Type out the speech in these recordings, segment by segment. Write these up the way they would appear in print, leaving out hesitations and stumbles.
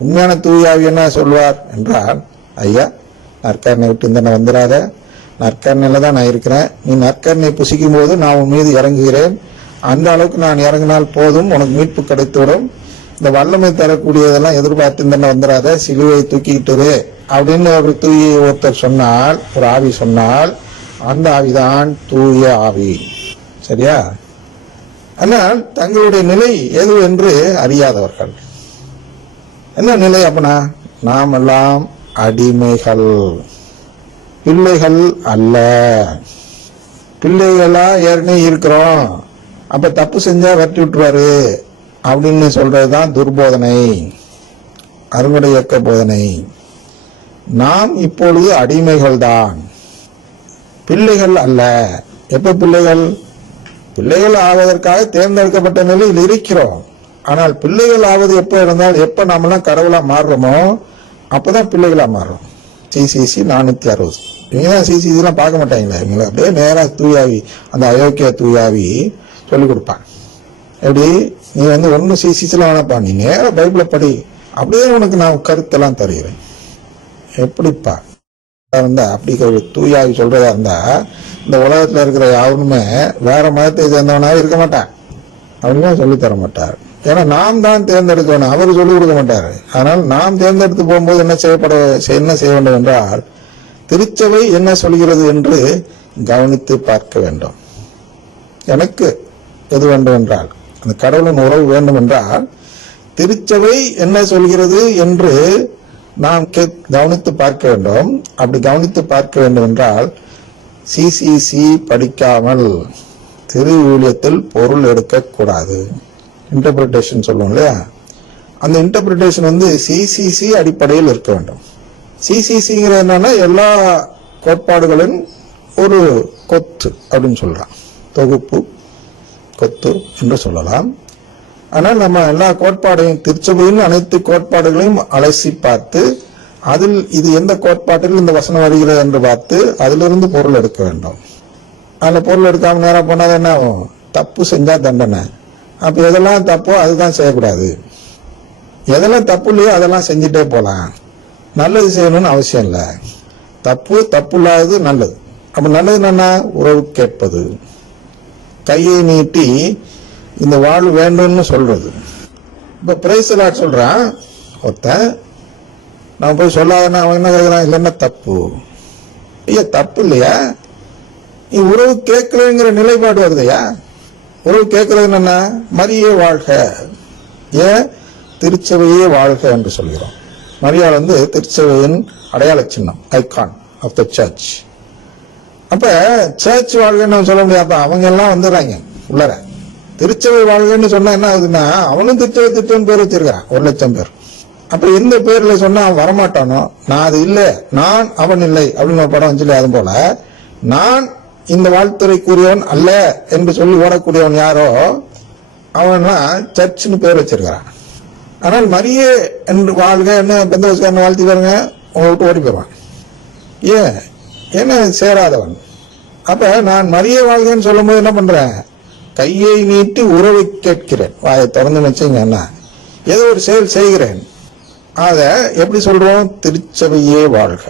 உண்மையான தூயாவி என்ன சொல்வார் என்றால், ஐயா நற்கருணை விட்டு இந்த வந்துடாத, நற்கருணையில தான் நான் இருக்கிறேன், நீ நற்கருணை புசிக்கும் போது நான் உன் மீது இறங்குகிறேன், அந்த அளவுக்கு நான் இறங்கினால் போதும், உனக்கு மீட்பு கிடைத்துவிடும், இந்த வல்லமை தரக்கூடியதெல்லாம் எதிர்பார்த்து இந்த வந்துடாத, சிலுவையை தூக்கிக்கிட்டு அப்படின்னு ஒரு தூய ஒருத்தர் சொன்னால், ஒரு ஆவி சொன்னால், அந்த ஆவிதான் தூய ஆவி. சரியா? ஆனால் தங்களுடைய நிலை எது என்று அறியாதவர்கள். என்ன நிலை அப்பனா? நாம் எல்லாம் அடிமைகள், பிள்ளைகள் அல்ல. பிள்ளைகளா ஏற்கனவே இருக்கிறோம், அப்ப தப்பு செஞ்சா வெட்டி விட்டுருவாரு அப்படின்னு சொல்றதுதான் துர்போதனை, அறுவடை இயக்க போதனை. நாம் இப்பொழுது அடிமைகள் தான், பிள்ளைகள் அல்ல. எப்ப பிள்ளைகள்? பிள்ளைகள் ஆவதற்காக தேர்ந்தெடுக்கப்பட்ட நிலையில் இருக்கிறோம். ஆனால் பிள்ளைகள் ஆவது எப்ப இருந்தால், எப்ப நாமெல்லாம் கடவுளா மாறுறோமோ அப்பதான் பிள்ளைகளா மாறுறோம். சிசிசி 460 இவங்கதான் சிசிசி எல்லாம் பார்க்க மாட்டாங்களே, இவங்களை அப்படியே நேரா தூயாவி, அந்த அயோக்கிய தூயாவி சொல்லிக் கொடுப்பான். எப்படி? நீ ஒன்னும் சிசிசிலாம் வேணப்பா, நீ நேர பைபிள படி, அப்படியே உனக்கு நான் கருத்தெல்லாம் தருகிறேன். எப்படிப்பா இருந்தா? அப்படி தூயாவி சொல்றதா இருந்தா இந்த உலகத்துல இருக்கிற யாருமே வேற மதத்தை சேர்ந்தவனாக இருக்க மாட்டான், அப்படின்னா சொல்லி தர மாட்டார். ஏன்னா நாம் தான் தேர்ந்தெடுக்கணும், அவரு சொல்லிக் கொடுக்க மாட்டாரு. அதனால் நாம் தேர்ந்தெடுத்து போகும்போது என்ன செய்ய வேண்டும் என்றால், திருச்சபை என்ன சொல்கிறது என்று கவனித்து பார்க்க வேண்டும். எனக்கு எது வேண்டும் என்றால், அந்த கடவுளின் உறவு வேண்டும் என்றால், திருச்சபை என்ன சொல்கிறது என்று நாம் கவனித்து பார்க்க வேண்டும். அப்படி கவனித்து பார்க்க வேண்டும் என்றால், சிசிசி படிக்காமல் திரு ஊழியத்தில் பொருள் எடுக்கக்கூடாது. இன்டர்பிரிட்டேஷன் சொல்லுவோம் இல்லையா, அந்த இன்டர்பிரிட்டேஷன் சிசிசி அடிப்படையில் இருக்க வேண்டும். சிசிசிங்கிற என்னன்னா எல்லா கோட்பாடுகளின் ஒரு கொத்து அப்படின்னு சொல்றான், தொகுப்பு கொத்து என்று சொல்லலாம். ஆனால் நம்ம எல்லா கோட்பாடையும், திருச்சபையின் அனைத்து கோட்பாடுகளையும் அலசி பார்த்து, அதில் இது எந்த கோட்பாட்டில் இந்த வசனம் வருகிறது என்று பார்த்து அதிலிருந்து பொருள் எடுக்க வேண்டும். அதுல பொருள் எடுக்காம நேரம் போனாதான் என்ன ஆகும்? தப்பு செஞ்சா தண்டனை. அப்ப எதெல்லாம் தப்போ அதுதான் செய்யக்கூடாது, எதெல்லாம் தப்பு இல்லையோ அதெல்லாம் செஞ்சுட்டே போலாம். நல்லது செய்யணும்னு அவசியம் இல்லை, தப்பு இல்லாதது நல்லது. அப்ப நல்லது என்னன்னா, உறவு கேட்பது, கையை நீட்டி இந்த வாழ்வு வேண்டும்னு சொல்றது. இப்ப பிரைஸ் லார்ட் சொல்றான் ஒருத்தன், நான் போய் சொல்லாதன்னா அவன் என்ன கேட்கிறான், இல்லைன்னா தப்பு. ஐயா தப்பு இல்லையா, நீ உறவு கேட்கலங்கிற நிலைப்பாடு வருதையா? உறவு கேட்கறது என்னன்னா, மரியே வாழ்க, ஏன் திருச்சபையே வாழ்க என்று சொல்கிறோம். மரியாள் திருச்சபையின் அடையாள சின்னம், ஐகான் ஆஃப் த சர்ச். அப்ப சர்ச் வாழ்கன்னு சொல்ல முடியாது. அவங்க எல்லாம் வந்துடுறாங்க உள்ளர. திருச்சபை வாழ்கன்னு சொன்னா என்ன ஆகுதுன்னா, அவனும் திருச்சபை திட்டம் பேர் வச்சிருக்கான் 1,00,000 பேர். அப்ப எந்த பேர்ல சொன்னா அவன் வரமாட்டானோ, நான் அது இல்லை, நான் அவன் இல்லை அப்படின்னு ஒரு படம் சொல்லி, அது போல நான் இந்த வாழ்த்துறைக்குரியவன் அல்ல என்று சொல்லி ஓடக்கூடியவன் யாரோ அவனா சர்ச்னு பேர் வச்சிருக்கிறான். ஆனால் மரியே என்று வாழ்க என்ன பெந்தகோஸ்துக்காரன் வாழ்த்தி பாருங்க, உங்க விட்டு ஓடி போயிடுவான். ஏன்னா சேராதவன். அப்ப நான் மரியே வாழ்கன்னு சொல்லும் போது என்ன பண்றேன், கையை நீட்டி உறவை கேட்கிறேன், வாயை திறந்து வச்சுங்கன்னா ஏதோ ஒரு செயல் செய்கிறேன். அத எப்படி சொல்றோம், திருச்சபையே வாழ்க.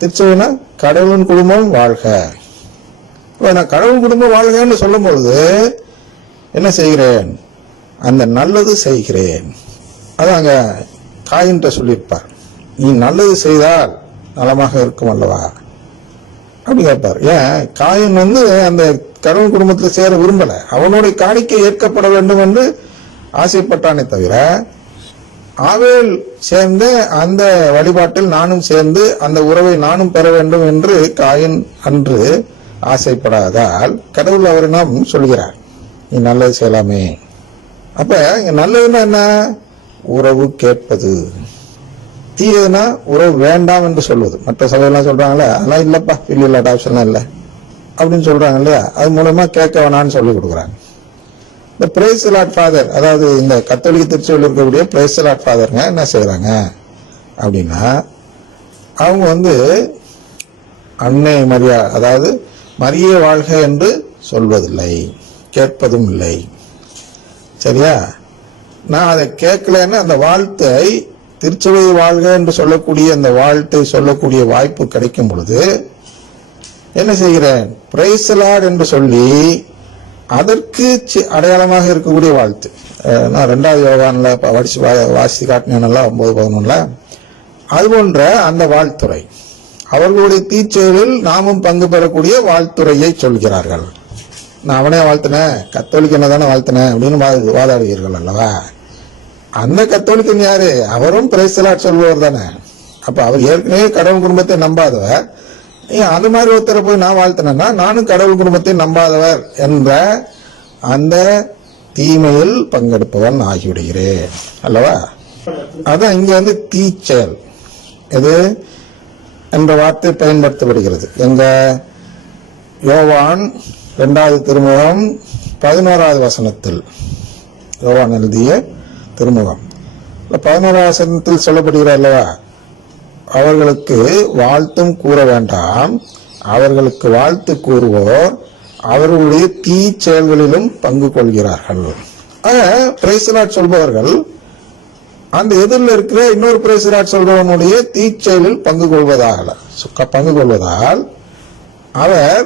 திருச்சபைனா கடவுளின் குடும்பம் வாழ்க. நான் கடவுள் குடும்பம் வாழ்கன்னு சொல்லும் பொழுது என்ன செய்கிறேன், அந்த நல்லது செய்கிறேன். அதாங்க காயின்ட்ட சொல்லியிருப்பார், நீ நல்லது செய்தால் நலமாக இருக்கும் அல்லவா அப்படி கேட்பார். ஏன் காயின் அந்த கடவுள் குடும்பத்தில் சேர விரும்பல, அவனுடைய காணிக்கை ஏற்கப்பட வேண்டும் என்று ஆசைப்பட்டானே தவிர, ஆவேல் சேர்ந்து அந்த வழிபாட்டில் நானும் சேர்ந்து அந்த உறவை நானும் பெற வேண்டும் என்று காயின் அன்று ஆசைப்படாதால் கடவுள் அவரிடம் சொல்கிறார், நீ நல்லது செய்யலாமே. அப்ப நல்லதுன்னா என்ன, உறவு கேட்பது. தீயதுன்னா உறவு வேண்டாம் என்று சொல்வது. மற்ற சபையெல்லாம் சொல்றாங்களே, அதெல்லாம் இல்லப்பா, பில்லியல் அடாப்ஷன்லாம் இல்லை அப்படின்னு சொல்றாங்க இல்லையா, அது மூலமா கேட்க வேணான்னு சொல்லி கொடுக்குறாங்க. இந்த பிரைஸ் லார்ட் ஃபாதர், அதாவது இந்த கத்தோலிக்க திருச்சபையில் இருக்கக்கூடிய பிரைஸ் லார்ட் ஃபாதருங்க என்ன செய்யறாங்க அப்படின்னா, அவங்க அன்னை மரியா, அதாவது மரியே வாழ்க என்று சொல்வதில்லை, கேட்பதும் இல்லை. சரியா? நான் அதை கேட்கலன்னு அந்த வாழ்த்தை திருச்சபை வாழ்க என்று சொல்லக்கூடிய அந்த வாழ்த்தை சொல்லக்கூடிய வாய்ப்பு கிடைக்கும் பொழுது என்ன செய்கிறேன்? பிரைஸ் தி லார்ட் என்று சொல்லி அதற்கு அடையாளமாக இருக்கக்கூடிய வாழ்த்து. நான் 2வது யோவான்ல வாசி காட்டினேன்ல 9:11 அது போன்ற அந்த வாழ்த்துறை, அவர்களுடைய தீச்செயலில் நாமும் பங்கு பெறக்கூடிய வாழ்த்துறையை சொல்கிறார்கள். நான் அவனே வாழ்த்தினேன், கத்தோலிக்க என்ன தானே வாழ்த்தினேன் அப்படின்னு வாதாடுவீர்கள் அல்லவா? அந்த கத்தோலிக்கன் யாரு? அவரும் பிரைஸ் தி லார்ட் சொல்பவர் தானே. அப்ப அவர் ஏற்கனவே கடவுள் குடும்பத்தை நம்பாதவர், அது மாதிரி ஒருத்தரை போய் நான் வாழ்த்தினேன்னா நானும் கடவுள் குடும்பத்தை நம்பாதவர் என்ற அந்த தீமையில் பங்கெடுப்பவன் ஆகிவிடுகிறேன் அல்லவா? அதான் இங்க தீச்செயல் எது என்ற வார்த்தை பயன்படுத்தப்படுகிறது. எங்க யோவான் 2வது திருமுகம் 11வது வசனத்தில், யோவான் எழுதிய திருமுகம் 11வது வசனத்தில் சொல்லப்படுகிற அல்லவா, அவர்களுக்கு வாழ்த்தும் கூற வேண்டாம், அவர்களுக்கு வாழ்த்து கூறுவோர் அவர்களுடைய தீ செயல்களிலும் பங்கு கொள்கிறார்கள். பிரைஸ் தி லார்ட் சொல்பவர்கள் அந்த எதிரில் இருக்கிற இன்னொரு பிரைஸ் தி லார்ட் சொல்பவனுடைய தீ செயலில் பங்கு கொள்வதால் அவர்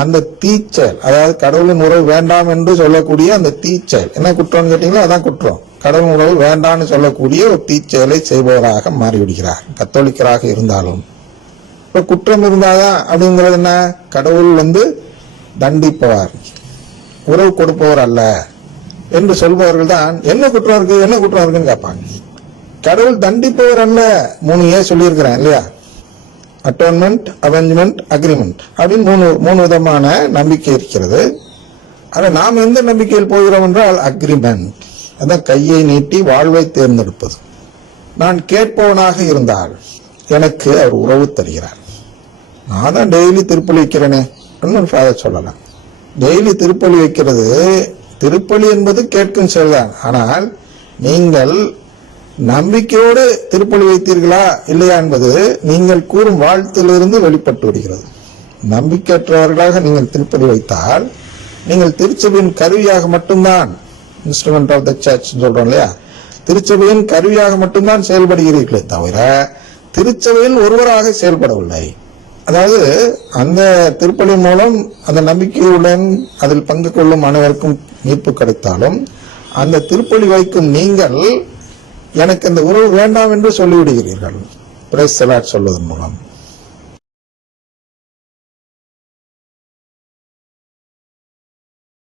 அந்த தீச்செயல், அதாவது கடவுளின் உறவு வேண்டாம் என்று சொல்லக்கூடிய அந்த தீச்செயல் என்ன குற்றம் கேட்டீங்களோ அதான் குற்றம். கடவுள் உறவு வேண்டாம்னு சொல்லக்கூடிய ஒரு தீச்செயலை செய்பவராக மாறிவிடுகிறார், கத்தோலிக்கராக இருந்தாலும். இப்ப குற்றம் இருந்தாதான் அப்படிங்கிறது என்ன? கடவுள் தண்டிப்பவர், உறவு கொடுப்பவர் அல்ல என்று சொல்பவர்கள் தான் என்ன குற்றம் இருக்குன்னு கேட்பாங்க. கடவுள் தண்டிப்பவர் அல்ல, 3 சொல்லியிருக்கிறேன் இல்லையா? அட்டோன்மெண்ட், அவெஞ்ச்மெண்ட், அக்ரிமெண்ட் அப்படின்னு 3 விதமான நம்பிக்கை இருக்கிறது. ஆனா நாம் எந்த நம்பிக்கையில் போகிறோம் என்றால் அக்ரிமெண்ட், அதான் கையை நீட்டி வாழ்வை தேர்ந்தெடுப்பது. நான் கேட்பவனாக இருந்தால் எனக்கு அவர் உறவு தருகிறார். நான் தான் டெய்லி திருப்பலி வைக்கிறேனே ஃபாதர் சொல்லலாம். டெய்லி திருப்பலி வைக்கிறது, திருப்பலி என்பது கேட்கும் செயல்தான். ஆனால் நீங்கள் நம்பிக்கையோடு திருப்பலி வைத்தீர்களா இல்லையா என்பது நீங்கள் கூறும் வாழ்த்திலிருந்து வெளிப்பட்டு விடுகிறது. நம்பிக்கையற்றவர்களாக நீங்கள் திருப்பலி வைத்தால் நீங்கள் திருச்சபையின் கருவியாக மட்டும்தான், இன்ஸ்ட்ருமெண்ட் ஆஃப் த சர்ச் சொல்றோம் இல்லையா, திருச்சபையின் கருவியாக மட்டும்தான் செயல்படுகிறீர்களே தவிர திருச்சபையில் ஒருவராக செயல்படவில்லை. அதாவது அந்த திருப்பலி மூலம் அந்த நம்பிக்கையுடன் அதில் பங்கு கொள்ளும் அனைவருக்கும் மீட்பு கிடைத்தாலும் அந்த திருப்பலி வைக்கும் நீங்கள் எனக்கு அந்த உறவு வேண்டாம் என்று சொல்லிவிடுகிறீர்கள் பிரைஸ் தி லார்ட் சொல்வதன் மூலம்.